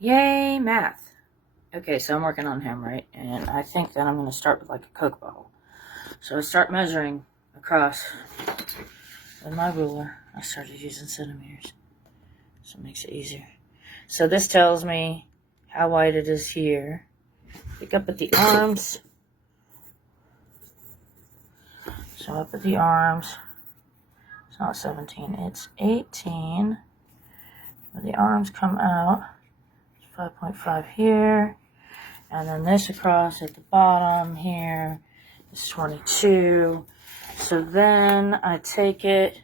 Yay, math. Okay, so I'm working on him, right? And I think that I'm going to start with like a Coke bottle. So I start measuring across with my ruler. I started using centimeters, so it makes it easier. So this tells me how wide it is here. Pick up at the arms. So up at the arms, it's not 17, it's 18. Where the arms come out, it's 5.5 here. And then this across at the bottom here is 22. So then I take it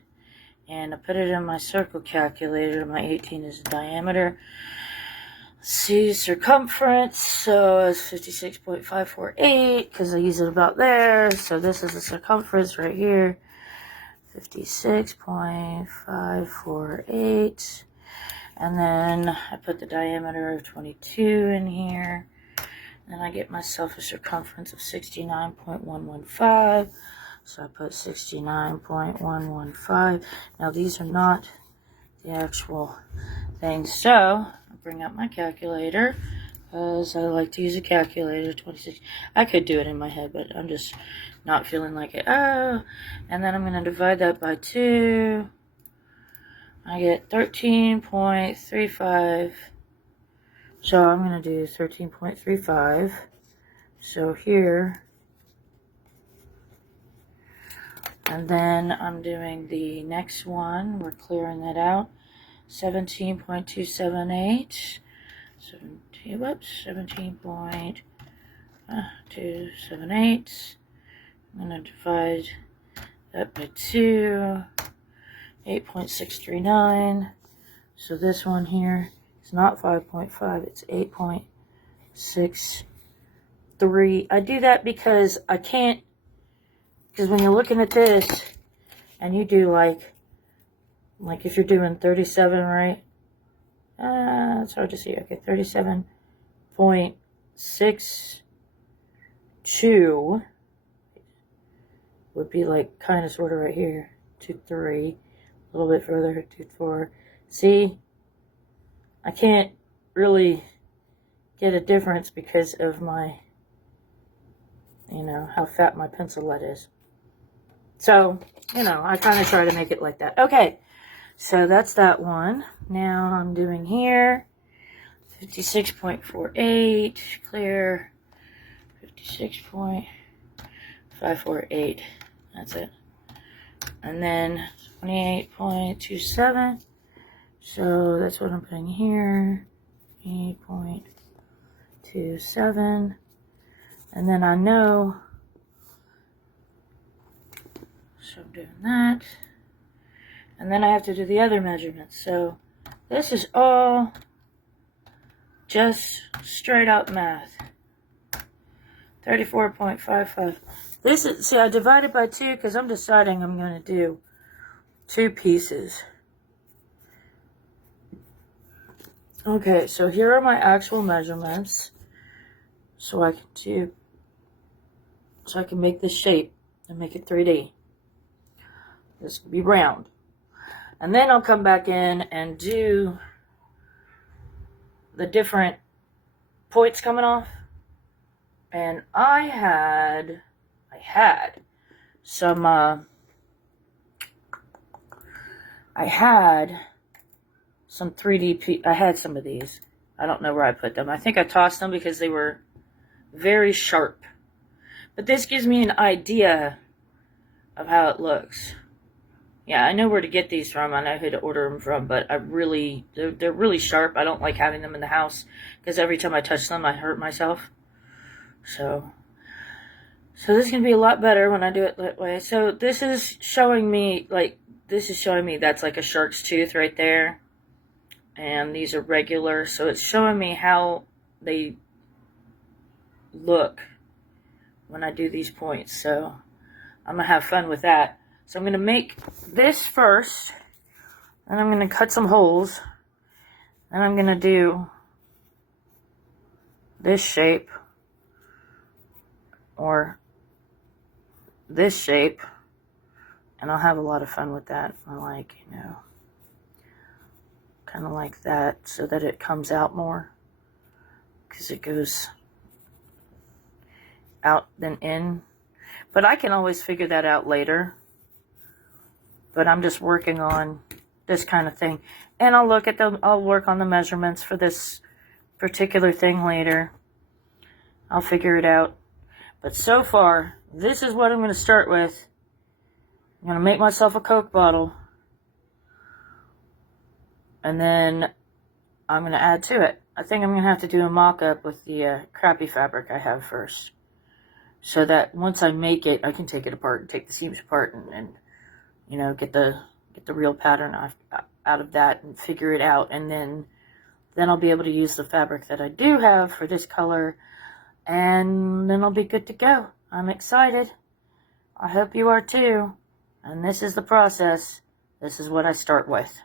and I put it in my circle calculator. My 18 is the diameter. See, circumference, so it's 56.548 because I use it about there. So this is the circumference right here, 56.548. And then I put the diameter of 22 in here. Then I get myself a circumference of 69.115. So I put 69.115. Now these are not the actual things. So I bring out my calculator because I like to use a calculator. 26. I could do it in my head, but I'm just not feeling like it. Oh, and then I'm going to divide that by 2. I get 13.35. So I'm going to do 13.35. So here, and then I'm doing the next one. We're clearing that out. 17.278. 17.278. I'm going to divide that by 2. 8.639. So this one here is not 5.5, it's 8.63. I do that because I can't, because when you're looking at this and you do like if you're doing 37, right? It's hard to see. Okay, 37.62 would be like kind of sort of right here. 2, 3. A little bit further, 2, 4. See, I can't really get a difference because of my, how fat my pencil lead is. So, I kind of try to make it like that. Okay, so that's that one. Now I'm doing here, 56.48, clear, 56.548. That's it. And then 28.27. So that's what I'm putting here. 8.27. And then I know. So I'm doing that. And then I have to do the other measurements. So this is all just straight up math. 34.55. This is, see, I divided by 2 because I'm deciding I'm going to do 2 pieces. Okay, so here are my actual measurements. So I can make this shape and make it 3D. This will be round. And then I'll come back in and do the different points coming off. And I had some, I had some 3D, I had some of these. I don't know where I put them. I think I tossed them because they were very sharp. But this gives me an idea of how it looks. Yeah, I know where to get these from. I know who to order them from, but they're really sharp. I don't like having them in the house because every time I touch them, I hurt myself. So this is going to be a lot better when I do it that way. So this is showing me, that's like a shark's tooth right there. And these are regular. So it's showing me how they look when I do these points. So I'm going to have fun with that. So I'm going to make this first. And I'm going to cut some holes. And I'm going to do this shape. Or this shape, and I'll have a lot of fun with that. I like, kind of like that so that it comes out more. because it goes out then in. But I can always figure that out later. But I'm just working on this kind of thing. And I'll work on the measurements for this particular thing later. I'll figure it out. But so far, this is what I'm going to start with. I'm going to make myself a Coke bottle. And then I'm going to add to it. I think I'm going to have to do a mock-up with the crappy fabric I have first. So that once I make it, I can take it apart and take the seams apart and you know, get the real pattern out of that and figure it out. And then I'll be able to use the fabric that I do have for this color. And then I'll be good to go. I'm excited. I hope you are too. And this is the process. This is what I start with.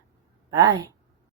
Bye.